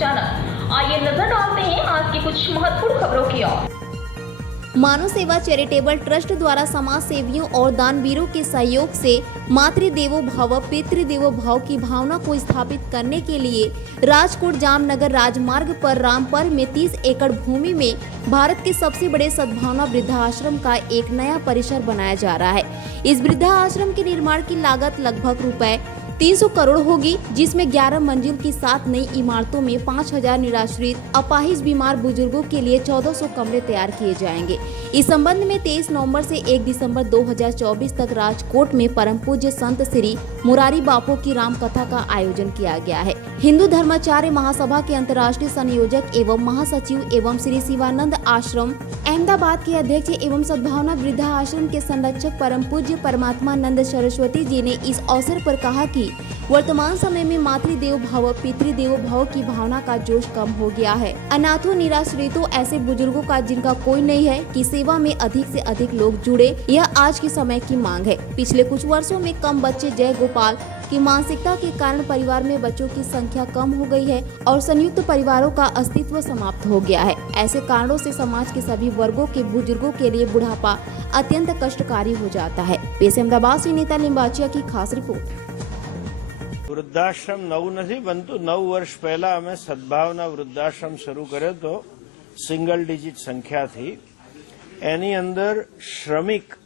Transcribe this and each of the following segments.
अचानक। आइए नजर डालते हैं आज की कुछ महत्वपूर्ण खबरों की ओर। मानव सेवा चैरिटेबल ट्रस्ट द्वारा समाज सेवियों और दानवीरों के सहयोग से मातृदेवो भव पितृदेवो भव की भावना को स्थापित करने के लिए राजकोट जामनगर राजमार्ग पर रामपुर में 30 एकड़ भूमि में भारत के सबसे बड़े सद्भावना वृद्धाश्रम का एक नया परिसर बनाया जा रहा है। इस वृद्धाश्रम के निर्माण की लागत लगभग रुपए 300 करोड़ होगी, जिसमें 11 मंजिल की 7 नई इमारतों में 5000 निराश्रित अपाहिज बीमार बुजुर्गों के लिए 1400 कमरे तैयार किए जाएंगे। इस संबंध में 23 नवंबर से 1 दिसंबर 2024 तक राजकोट में परम पूज्य संत श्री मुरारी बापू की राम कथा का आयोजन किया गया है। हिंदू धर्माचार्य महासभा के अंतर्राष्ट्रीय संयोजक एवं महासचिव एवं श्री शिवानंद आश्रम अहमदाबाद के अध्यक्ष एवं सद्भावना वृद्धा आश्रम के संरक्षक परम पूज्य परमात्मानंद सरस्वती जी ने इस अवसर पर कहा कि वर्तमान समय में मातृदेव भव पितृदेव भव की भावना का जोश कम हो गया है। अनाथों निराश्रितों ऐसे बुजुर्गों का जिनका कोई नहीं है की सेवा में अधिक से अधिक लोग जुड़े, यह आज के समय की मांग है। पिछले कुछ वर्षों में कम बच्चे जय गोपाल की मानसिकता के कारण परिवार में बच्चों की संख्या कम हो गई है और संयुक्त परिवारों का अस्तित्व समाप्त हो गया है। ऐसे कारणों से समाज के सभी वर्गों के बुजुर्गों के लिए बुढ़ापा अत्यंत कष्टकारी हो जाता है। पेश अहमदाबाद से नीता लिंबाचिया की खास रिपोर्ट। वृद्धाश्रम नव नहीं बनतु 9 वर्ष पहला अमे सद्भावना वृद्धाश्रम शुरू कर्यो तो सिंगल डिजिट संख्या थी। एनी अंदर श्रमिक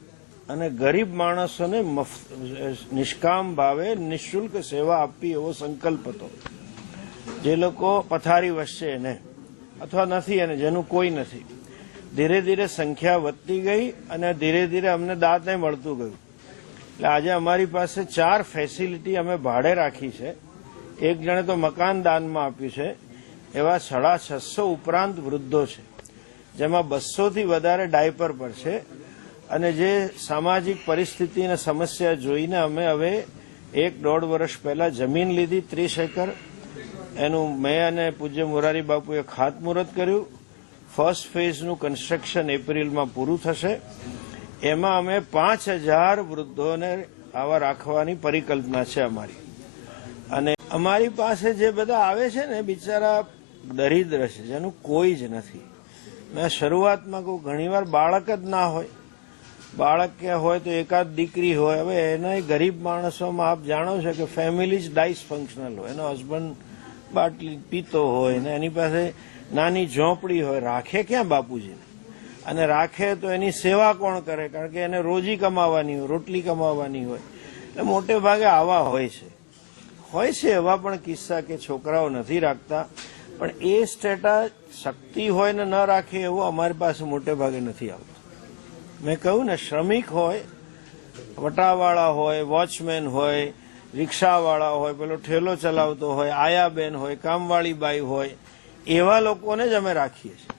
અને ગરીબ માણસોને નિષ્કામ ભાવે નિઃશુલ્ક સેવા આપવી એવો સંકલ્પ હતો। જે લોકો પથારી વચ્ચે ને અથવા નથી અને જેનું કોઈ નથી, ધીરે ધીરે સંખ્યા વધતી ગઈ અને ધીરે ધીરે અમને દાંત નહીં મળતું ગયું। એટલે આજે અમારી પાસે 4 ફેસિલિટી અમે ભાડે રાખી છે। એક જણે તો મકાન દાનમાં આપ્યું છે। એવા 650 ઉપરાંત વૃદ્ધો છે, જેમાં 200થી વધારે ડાયપર પર છે। અને જે સામાજિક પરિસ્થિતિ અને સમસ્યા જોઈને અમે હવે 1-1.5 વર્ષ પહેલા જમીન લીધી 30 એકર। એનું મેં અને પૂજ્ય મોરારી બાપુએ ખાતમુહૂર્ત કર્યું। ફર્સ્ટ ફેઝનું કન્સ્ટ્રક્શન એપ્રિલમાં પૂરું થશે। એમાં અમે 5000 વૃદ્ધોને આવા રાખવાની પરિકલ્પના છે અમારી। અને અમારી પાસે જે બધા આવે છે ને બિચારા દરિદ્ર છે, જેનું કોઈ જ નથી। મેં શરૂઆતમાં કહું, ઘણીવાર બાળક જ ના હોય, બાળક ક્યાં હોય તો એકાદ દીકરી હોય। હવે એના ગરીબ માણસોમાં આપ જાણો છો કે ફેમિલી જ ડાયસફંક્શનલ હોય। એનો હસબન્ડ બાટલી પીતો હોય ને એની પાસે નાની ઝોંપડી હોય, રાખે ક્યાં બાપુજીને? અને રાખે તો એની સેવા કોણ કરે? કારણ કે એને રોજી કમાવાની હોય, રોટલી કમાવાની હોય। એટલે મોટે ભાગે આવા હોય છે એવા પણ કિસ્સા કે છોકરાઓ નથી રાખતા, પણ એ સ્ટેટા શક્તિ હોય ને ન રાખે એવો અમારી પાસે મોટે ભાગે નથી આવતો। મેં કહ્યું ને, શ્રમિક હોય, વટાવાળા હોય, વોચમેન હોય, રિક્ષાવાળા હોય, પેલો ઠેલો ચલાવતો હોય, આયાબેન હોય, કામવાળી બાઈ હોય, એવા લોકોને જ અમે રાખીએ છીએ।